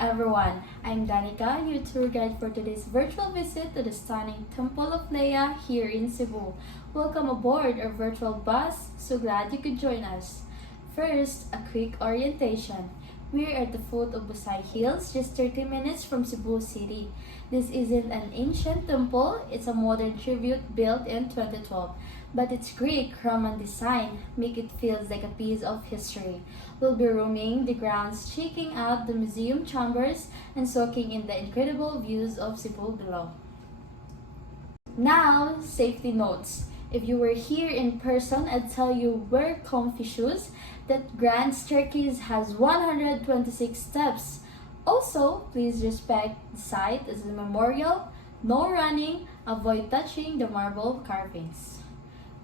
everyone, I'm Danica, your tour guide for today's virtual visit to the stunning Temple of Leia here in Cebu. Welcome aboard our virtual bus, so glad you could join us. First, a quick orientation. We're at the foot of Busay Hills, just 30 minutes from Cebu City. This isn't an ancient temple, it's a modern tribute built in 2012. But its Greek Roman design make it feels like a piece of history. We'll be roaming the grounds, checking out the museum chambers, and soaking in the incredible views of Cebu below. Now, safety notes. If you were here in person, I'd tell you wear comfy shoes. That grand staircase has 126 steps. Also, please respect the site as a memorial. No running, avoid touching the marble carvings.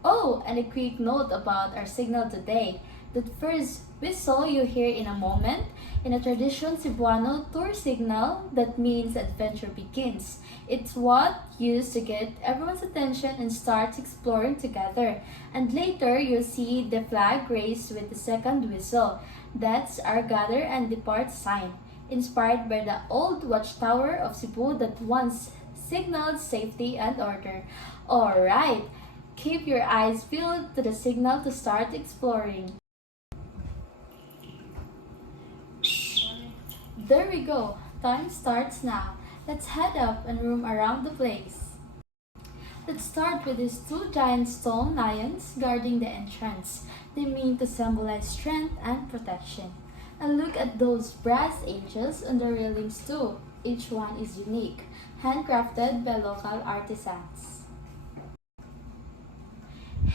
Oh, and a quick note about our signal today. The first whistle you hear in a moment, in a tradition Cebuano tour signal, that means adventure begins. It's what used to get everyone's attention and start exploring together. And later, you'll see the flag raised with the second whistle. That's our gather and depart sign, inspired by the old watchtower of Cebu that once signaled safety and order. Alright, keep your eyes peeled to the signal to start exploring. There we go. Time starts now. Let's head up and roam around the place. Let's start with these two giant stone lions guarding the entrance. They mean to symbolize strength and protection. And look at those brass angels on the railings too. Each one is unique, handcrafted by local artisans.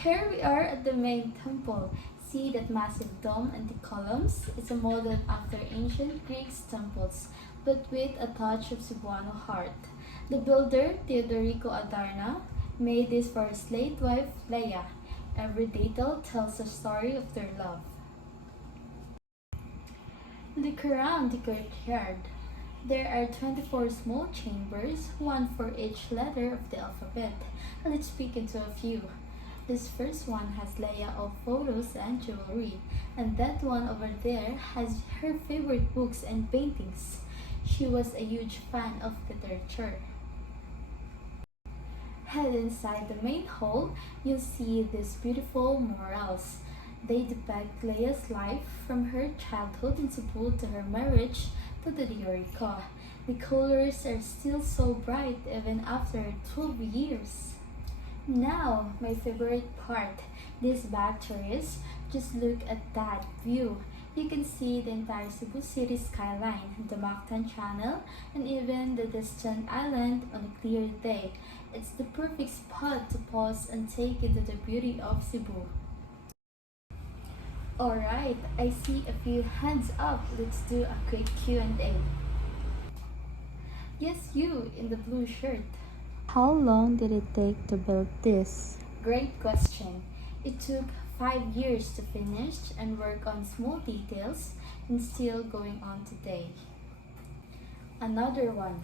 Here we are at the main temple. See that massive dome and the columns? It's a model after ancient Greek temples, but with a touch of Cebuano heart. The builder, Teodorico Adarna, made this for his late wife, Leia. Every detail tells a story of their love. Look around the courtyard. There are 24 small chambers, one for each letter of the alphabet. Let's peek into a few. This first one has Leia of photos and jewelry, and that one over there has her favorite books and paintings. She was a huge fan of literature. Head inside the main hall, you'll see these beautiful murals. They depict Leia's life from her childhood in Cebu to her marriage to the Diorico. The colors are still so bright even after 12 years. Now, my favorite part, this back terrace. Just look at that view. You can see the entire Cebu City skyline, the Mactan Channel, and even the distant island on a clear day. It's the perfect spot to pause and take in the beauty of Cebu. Alright, I see a few hands up. Let's do a quick Q&A. Yes, you in the blue shirt. How long did it take to build this? Great question. It took 5 years to finish and work on small details and still going on today. Another one.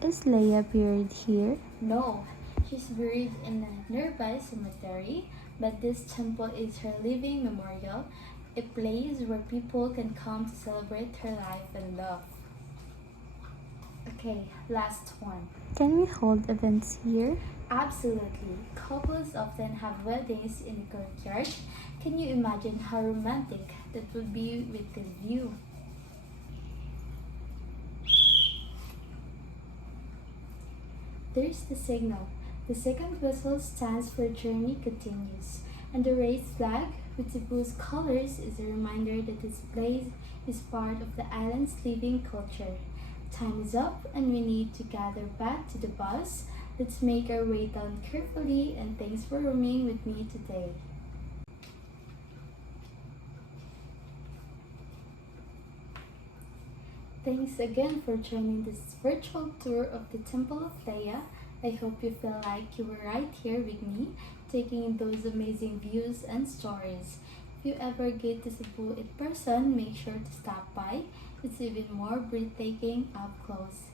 Is Leia buried here? No, she's buried in a nearby cemetery, but this temple is her living memorial, a place where people can come to celebrate her life and love. Okay, last one. Can we hold events here? Absolutely. Couples often have weddings in the courtyard. Can you imagine how romantic that would be with this view? There's the signal. The second whistle stands for journey continues, and the raised flag with Cebu's colors is a reminder that this place is part of the island's living culture. Time is up and we need to gather back to the bus. Let's make our way down carefully, and thanks for roaming with me today. Thanks again for joining this virtual tour of the Temple of Leia. I hope you feel like you were right here with me, taking in those amazing views and stories. If you ever get to Cebu in person, make sure to stop by. It's even more breathtaking up close.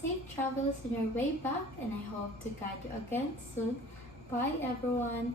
Safe travels on your way back, and I hope to guide you again soon. Bye everyone!